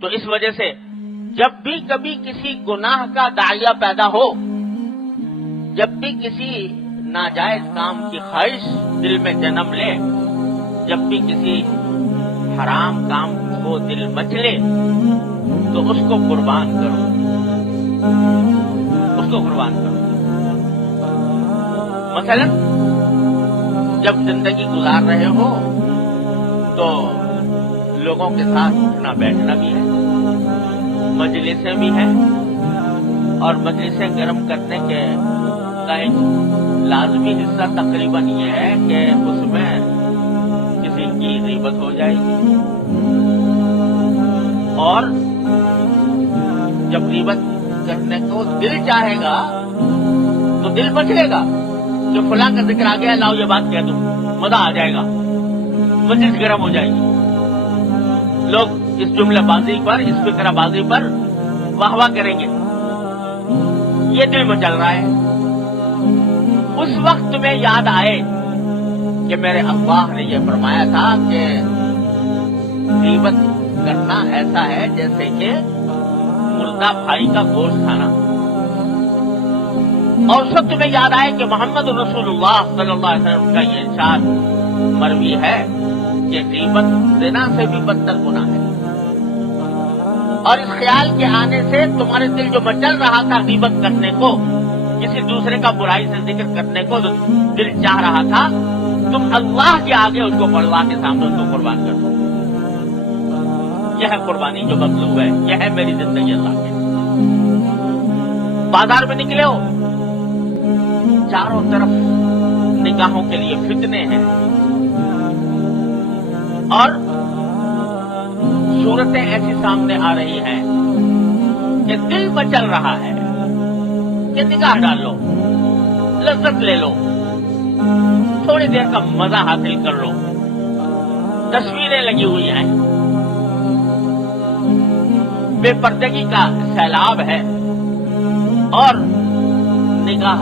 تو اس وجہ سے جب بھی کبھی کسی گناہ کا داعیہ پیدا ہو، جب بھی کسی ناجائز کام کی خواہش دل میں جنم لے، جب بھی کسی حرام کام کو دل مچلے، تو اس کو قربان کرو، اس کو قربان کرو۔ مثلا جب زندگی گزار رہے ہو تو لوگوں کے ساتھ اٹھنا بیٹھنا بھی ہے، مجلسیں بھی ہیں، اور مجلسیں گرم کرنے کے کا ایک لازمی حصہ تقریباً یہ ہے کہ اس میں کسی کی غیبت ہو جائے گی، اور جب غیبت کرنے کو دل چاہے گا تو دل مچلے گا کہ فلاں کا ذکر آ گیا، لاؤ یہ بات کہہ دوں، مزہ آ جائے گا، مجلس گرم ہو جائے گی، لوگ اس جملہ بازی پر، اس فکرہ بازی پر واہ واہ کریں گے، یہ دل میں چل رہا ہے۔ اس وقت تمہیں یاد آئے کہ میرے اللہ نے یہ فرمایا تھا کہ غیبت کرنا ایسا ہے جیسے کہ مردہ بھائی کا گوشت کھانا، اور اس وقت تمہیں یاد آئے کہ محمد رسول اللہ صلی اللہ علیہ وسلم کا یہ ارشاد مروی ہے کہ غیبت زنا سے بھی بدتر گناہ ہے، اور اس خیال کے آنے سے تمہارے دل جو مچل رہا تھا غیبت کرنے کو، کسی دوسرے کا برائی سے ذکر کرنے کو جو دل چاہ رہا تھا، تم اللہ کے آگے اس کو اللہ کے سامنے اس کو قربان کر دو۔ یہ ہے قربانی جو مطلوب ہے، یہ ہے میری زندگی اللہ کے۔ بازار میں نکلے ہو، چاروں طرف نگاہوں کے لیے فتنے ہیں، اور صورتیں ایسی سامنے آ رہی ہیں کہ دل مچل رہا ہے کہ نگاہ ڈال لو، لذت لے لو، تھوڑی دیر کا مزہ حاصل کر لو، تصویریں لگی ہوئی ہیں، بے پردگی کا سیلاب ہے، اور نگاہ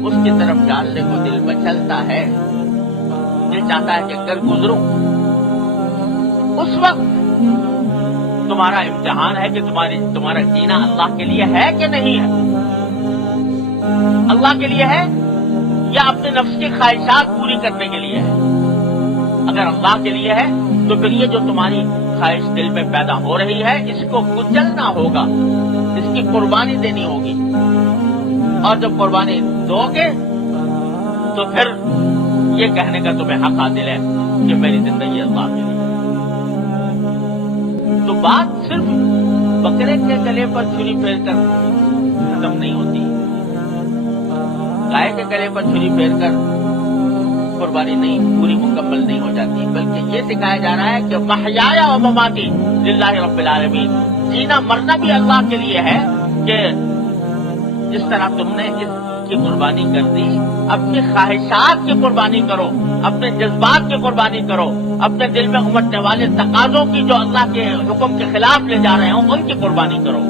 اس کی طرف ڈالنے کو دل مچلتا ہے، دل چاہتا ہے کہ کر گزروں۔ اس وقت تمہارا امتحان ہے کہ تمہارا جینا اللہ کے لیے ہے کہ نہیں ہے، اللہ کے لیے ہے یا اپنے نفس کی خواہشات پوری کرنے کے لیے ہے۔ اگر اللہ کے لیے ہے تو پھر یہ جو تمہاری خواہش دل میں پیدا ہو رہی ہے، اس کو کچلنا ہوگا، اس کی قربانی دینی ہوگی، اور جب قربانی دو گے تو پھر یہ کہنے کا تمہیں حق حاصل ہے کہ میری زندگی اللہ کے لیے۔ تو بات صرف بکرے کے گلے پر چھری پھیر کر ختم نہیں ہوتی، گائے کے گلے پر چھری پھیر کر قربانی نہیں پوری مکمل نہیں ہو جاتی، بلکہ یہ سکھایا جا رہا ہے کہ محیایا و مماتی للہ رب العالمین، جینا مرنا بھی اللہ کے لیے ہے، کہ جس طرح تم نے اس کی قربانی کر دی، اپنی خواہشات کی قربانی کرو، اپنے جذبات کی قربانی کرو، اپنے دل میں امٹنے والے تقاضوں کی جو اللہ کے حکم کے خلاف لے جا رہے ہوں ان کی قربانی کرو۔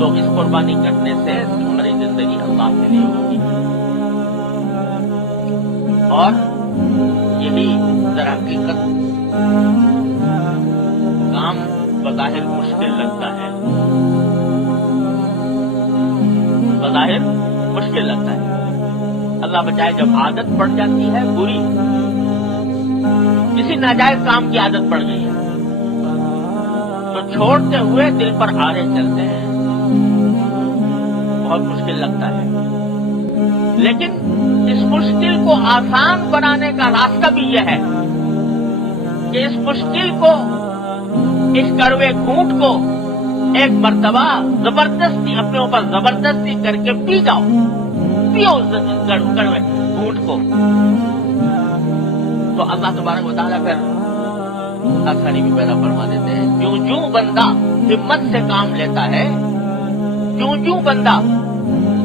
تو اس قربانی کرنے سے تمہاری زندگی اللہ کے لیے ہوگی، اور یہی ذرا حقیقت کام بظاہر مشکل لگتا ہے، بظاہر مشکل لگتا ہے، اللہ بچائے جب عادت پڑ جاتی ہے بری، کسی ناجائز کام کی عادت پڑ گئی ہے تو چھوڑتے ہوئے دل پر آڑے چلتے ہیں، بہت مشکل لگتا ہے۔ لیکن اس مشکل کو آسان بنانے کا راستہ بھی یہ ہے کہ اس مشکل کو، اس کڑوے گھونٹ کو ایک مرتبہ زبردستی اپنے اوپر زبردستی کر کے پی جاؤ، پیو کڑوے گھونٹ کو، تو اللہ تبارک و تعالیٰ پھر آسانی بھی پیدا فرما دیتے ہیں۔ جوں جوں بندہ ہمت سے کام لیتا ہے، جوں جوں بندہ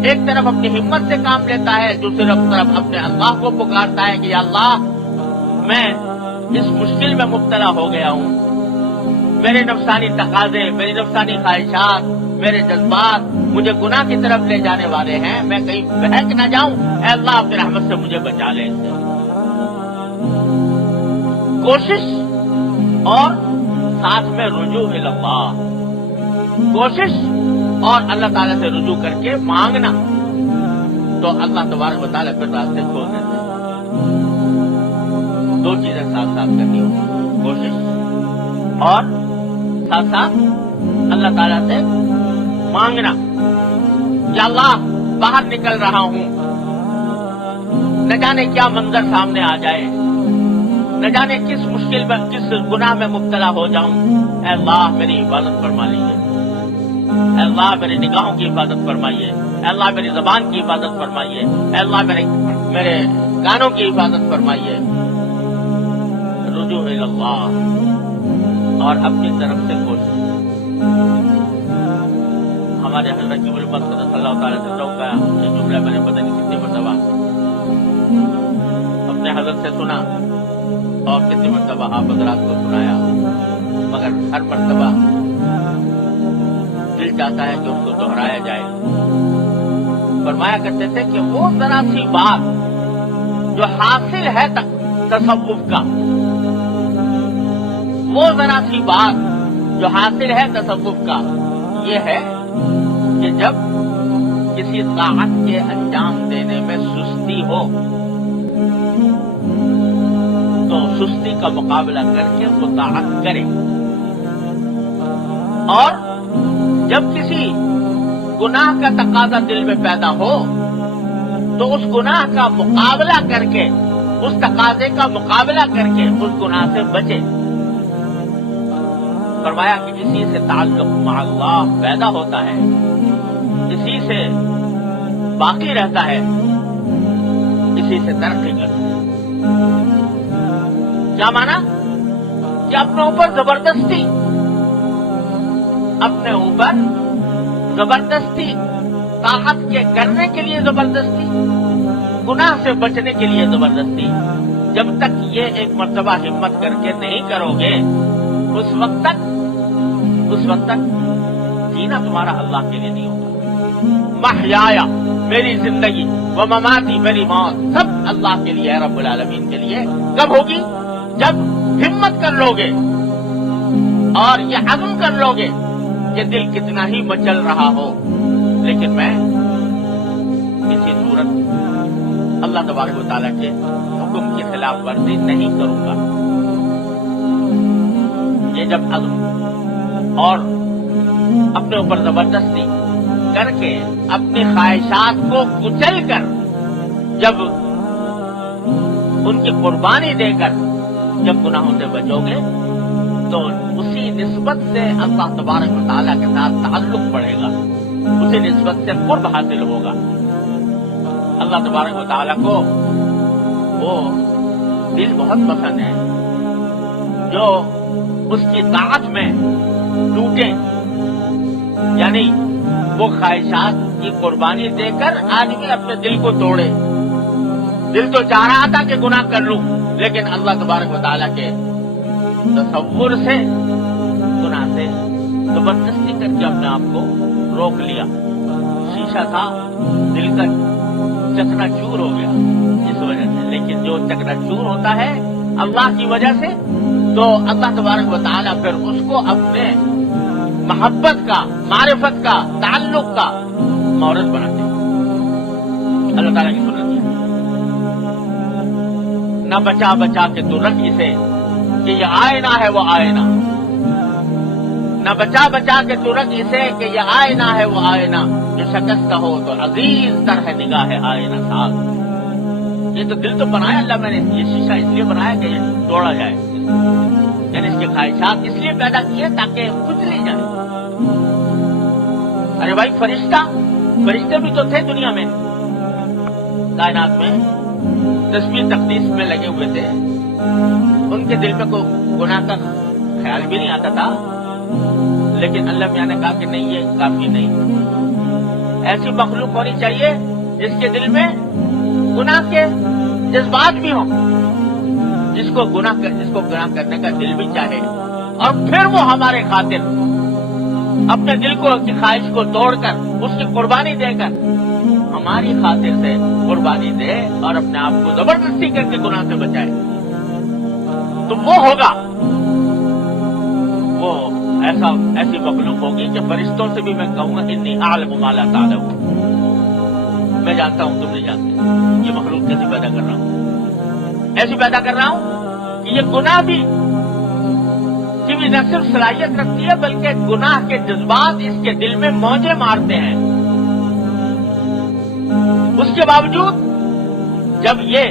ایک طرف اپنی ہمت سے کام لیتا ہے، دوسری طرف اپنے اللہ کو پکارتا ہے کہ یا اللہ میں اس مشکل میں مبتلا ہو گیا ہوں، میرے نفسانی تقاضے، میری نفسانی خواہشات، میرے جذبات مجھے گناہ کی طرف لے جانے والے ہیں، میں کہیں بہک نہ جاؤں، اے اللہ اپنی رحمت سے مجھے بچا لے اس سے۔ کوشش اور ساتھ میں رجوع اللہ، کوشش اور اللہ تعالیٰ سے رجوع کر کے مانگنا، تو اللہ تبارک و تعالیٰ پھر راستے کھول دیتے ہیں۔ دو چیزیں ساتھ ساتھ کرنی ہوگی، کوشش اور ساتھ ساتھ اللہ تعالیٰ سے مانگنا۔ یا اللہ باہر نکل رہا ہوں، نہ جانے کیا منظر سامنے آ جائے، نہ جانے کس مشکل میں، کس گناہ میں مبتلا ہو جاؤں، اے اللہ میری حفاظت فرما لیجیے، اے اللہ میری نگاہوں کی حفاظت فرمائیے، اے اللہ میری زبان کی حفاظت فرمائیے، اے اللہ میرے کانوں کی حفاظت فرمائیے۔ رجوع اللہ اور اپنی طرف سے کوشش۔ ہمارے حضرت کی بل صلی اللہ تعالیٰ سے کا یہ جملہ میں نے پتہ نہیں کتنی مرتبہ اپنے حضرت سے سنا اور کتنی مرتبہ آپ حضرات کو سنایا، مگر ہر مرتبہ دل چاہتا ہے کہ اس کو دہرایا جائے۔ فرمایا کرتے تھے کہ وہ ذرا سی بات جو حاصل ہے تصوف کا، وہ ذرا سی بات جو حاصل ہے تصوف کا، یہ ہے کہ جب کسی طاعت کے انجام دینے میں سستی ہو تو سستی کا مقابلہ کر کے وہ طاعت کرے، اور جب کسی گناہ کا تقاضا دل میں پیدا ہو تو اس گناہ کا مقابلہ کر کے، اس تقاضے کا مقابلہ کر کے اس گناہ سے بچے۔ فرمایا کہ اسی سے تعلق مع اللہ پیدا ہوتا ہے، اسی سے باقی رہتا ہے، اسی سے ترقی کرتا ہے۔ کیا مانا کہ اپنے اوپر زبردستی، اپنے اوپر زبردستی، طاعت کے کرنے کے لیے زبردستی، گناہ سے بچنے کے لیے زبردستی، جب تک یہ ایک مرتبہ ہمت کر کے نہیں کرو گے، اس وقت تک جینا تمہارا اللہ کے لیے نہیں ہوگا۔ محیایا میری زندگی، و مماتی میری موت، سب اللہ کے لیے ہے، رب العالمین کے لیے۔ کب ہوگی؟ جب ہمت کر لو گے اور یہ عزم کر لو گے کہ دل کتنا ہی مچل رہا ہو لیکن میں کسی صورت اللہ تبارک و تعالیٰ کے حکم کی خلاف ورزی نہیں کروں گا۔ یہ جب عزم اور اپنے اوپر زبردستی کر کے، اپنی خواہشات کو کچل کر، جب ان کی قربانی دے کر جب گناہوں سے بچو گے تو اسی نسبت سے اللہ تبارک و تعالیٰ کے ساتھ تعلق بڑھے گا، اسی نسبت سے قرب حاصل ہوگا۔ اللہ تبارک و تعالیٰ کو وہ دل بہت پسند ہے جو اس کی طاعت میں ٹوٹے، یعنی وہ خواہشات کی قربانی دے کر آدمی اپنے دل کو توڑے۔ دل تو چاہ رہا تھا کہ گناہ کر لوں، لیکن اللہ تبارک و تعالیٰ کے تصور سے گناہ سے زبردستی کر کے اپنے آپ کو روک لیا۔ شیشہ تھا دل کا چکنا چور ہو گیا اس وجہ سے، لیکن جو چکنا چور ہوتا ہے اللہ کی وجہ سے، تو اللہ تبارک و تعالیٰ پھر اس کو اپنے محبت کا، معرفت کا، تعلق کا مورد بناتے ہیں۔ اللہ تعالیٰ کی سنت ہے، نہ بچا بچا کے تو رکھ اسے کہ یہ آئینہ ہے وہ آئینہ، نہ بچا بچا کے تو رکھ اسے کہ یہ آئینہ ہے وہ آئینہ، جو شکستہ ہو تو عزیز تر ہے نگاہ آئینہ صاحب۔ یہ تو دل تو بنایا اللہ میں نے، یہ شیشہ اس لیے بنایا کہ یہ توڑا جائے، یعنی اس کے خواہشات اس لیے پیدا کیے تاکہ کچلی جائے۔ ارے بھائی فرشتے بھی تو تھے دنیا میں، کائنات میں، تسبیح تقدیس میں لگے ہوئے تھے، ان کے دل میں کوئی گناہ کا خیال بھی نہیں آتا تھا، لیکن اللہ میاں نے کہا کہ نہیں، یہ کافی نہیں، ایسی مخلوق ہونی چاہیے جس کے دل میں گناہ کے جذبات بھی ہوں، جس کو گناہ کرنے کا دل بھی چاہے، اور پھر وہ ہمارے خاطر اپنے دل کی خواہش کو توڑ کر، اس کی قربانی دے کر ہماری خاطر سے قربانی دے اور اپنے آپ کو زبردستی کر کے گناہ سے بچائے۔ تو وہ ہوگا، وہ ایسی مخلوق ہوگی کہ فرشتوں سے بھی میں کہوں گا انی اعلم ما لا تعلمون، میں جانتا ہوں تم نہیں جانتے، یہ مخلوق کیسے پیدا کر رہا ہوں، ایسی پیدا کر رہا ہوں کہ یہ گناہ بھی کی بھی نہ صرف صلاحیت رکھتی ہے بلکہ گناہ کے جذبات اس کے دل میں موجیں مارتے ہیں۔ اس کے باوجود جب یہ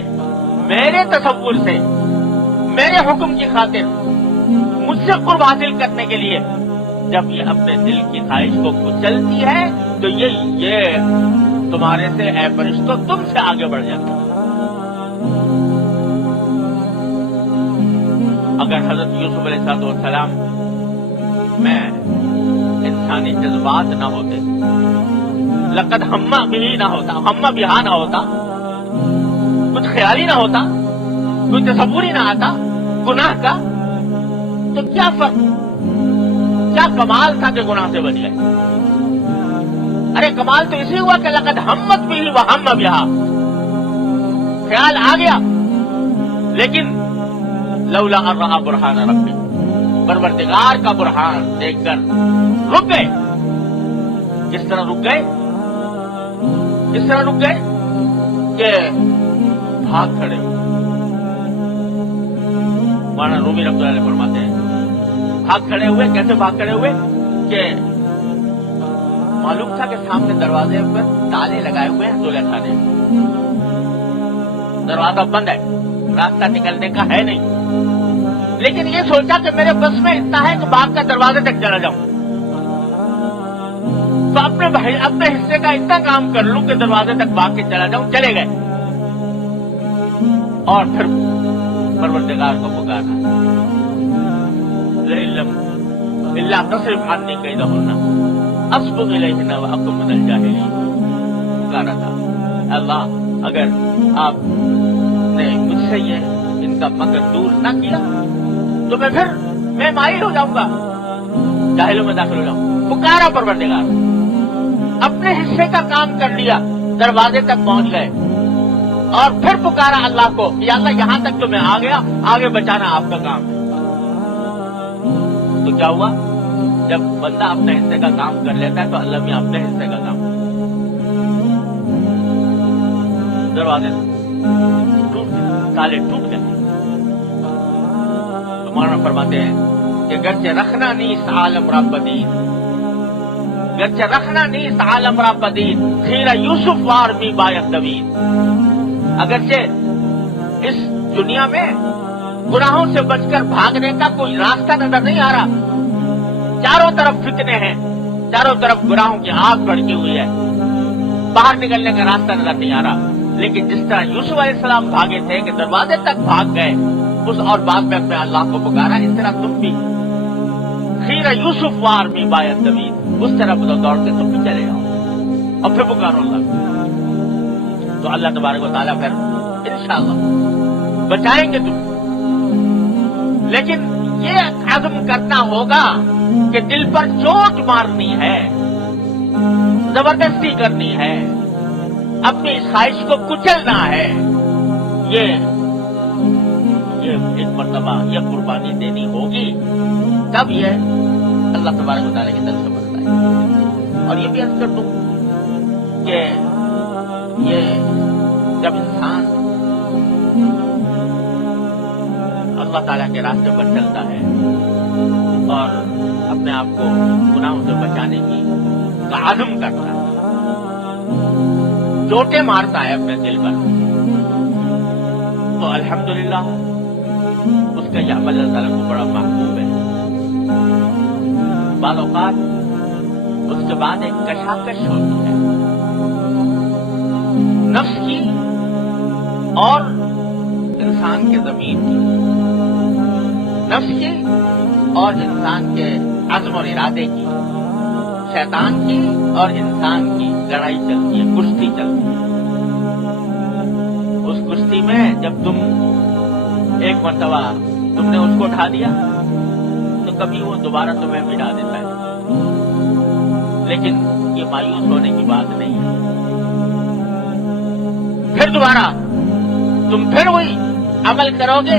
میرے تصور سے، میرے حکم کی خاطر مجھ سے قرب حاصل کرنے کے لیے جب یہ اپنے دل کی خواہش کو کچلتی ہے تو یہ تمہارے سے اے فرشتوں تم سے آگے بڑھ جاتا ہے۔ اگر حضرت یوسف علیہ السلام میں انسانی جذبات نہ ہوتے، لقد ہمہ بھی نہ ہوتا، ہمہ بہا نہ ہوتا، کچھ خیال ہی نہ ہوتا، کوئی تصور ہی نہ آتا گناہ کا، تو کیا فرق، کیا کمال تھا کہ گناہ سے بچ گئے؟ ارے کمال تو اسی ہوا کہ لقد ہمت بھی وہم بہا، خیال آ گیا لیکن لولا ان رأى برہان ربی، پروردگار کا برہان دیکھ کر رک گئے۔ کس طرح رک گئے؟ کس طرح رک گئے کہ بھاگ کھڑے ہوئے۔ مولانا رومی رحمۃ اللہ علیہ فرماتے ہیں بھاگ کھڑے ہوئے۔ کیسے بھاگ کھڑے ہوئے کہ معلوم تھا کہ سامنے دروازے پر تالے لگائے ہوئے ہیں زلیخا نے، دروازہ بند ہے، راستہ نکلنے کا ہے نہیں، لیکن یہ سوچا کہ میرے بس میں اتنا ہے کہ باغ کا دروازے تک چلا جاؤں، تو اپنے حصے کا اتنا کام کر لوں کہ دروازے تک باغ کے چلا جاؤں۔ چلے گئے اور پھر پروردگار کو پکارا، الا تصرف عنی کیدہن اصب الیہن واکن من الجاہلین، پکارا تھا اللہ اگر آپ نے مجھ سے یہ ان کا مکر دور نہ کیا تو میں مائل ہو جاؤں گا، جاہلوں میں داخل ہو جاؤں۔ پکارا پروردگار، اپنے حصے کا کام کر لیا، دروازے تک پہنچ گئے اور پھر پکارا اللہ کو، یا اللہ یہاں تک تو میں آ گیا، آگے بچانا آپ کا کام ہے۔ تو کیا ہوا؟ جب بندہ اپنے حصے کا کام کر لیتا ہے تو اللہ بھی اپنے حصے کا کام، دروازے ٹوٹ گئے، تالے ٹوٹ گئے۔ مولانا فرماتے ہیں کہ گرچہ رکھنا نیست عالم را بدید، گرچہ رکھنا نیست عالم را بدید، خیرہ یوسف وار بھی باید دوید، اگرچہ اس دنیا میں گناہوں سے بچ کر بھاگنے کا کوئی راستہ نظر نہیں آ رہا، چاروں طرف فتنے ہیں، چاروں طرف گناہوں کی آگ بھڑکی ہوئی ہے، باہر نکلنے کا راستہ نظر نہیں آ رہا، لیکن جس طرح یوسف علیہ السلام بھاگے تھے کہ دروازے تک بھاگ گئے، اس اور بعد میں اپنے اللہ کو پکارا، اس طرح تم بھی خیرہ یوسف وار بھی باید دوید، اس طرح دوڑ کے تم بھی چلے جاؤ اور پھر پکارو اللہ، تو اللہ تبارک و تعالیٰ پھر انشاءاللہ بچائیں گے تم۔ لیکن یہ عزم کرنا ہوگا کہ دل پر چوٹ مارنی ہے، زبردستی کرنی ہے، اپنی خواہش کو کچلنا ہے، یہ ایک مرتبہ یہ قربانی دینی ہوگی، تب یہ اللہ تبارک و تعالیٰ کی طرف سے بنتا ہے۔ اور یہ بھی عرض کر دوں کہ یہ جب انسان اللہ تعالیٰ کے راستے پر چلتا ہے اور اپنے آپ کو گناہوں سے بچانے کی عزم کرتا ہے، چوٹیں مارتا ہے اپنے دل پر، تو الحمدللہ اس کا یہ عمل اللہ تعالیٰ کو بڑا محبوب ہے۔ بعض اوقات اس کے بعد ایک کشاکش ہوتی ہے نفس کی اور انسان کے ضمیر کی، نفس کی اور انسان کے عزم اور ارادے کی، شیطان کی اور انسان کی لڑائی چلتی ہے، کشتی چلتی ہے۔ اس کشتی میں جب تم ایک مرتبہ تم نے اس کو اٹھا دیا تو کبھی وہ دوبارہ تمہیں مٹا دیتا ہے، لیکن یہ مایوس ہونے کی بات نہیں ہے۔ پھر دوبارہ تم پھر وہی عمل کرو گے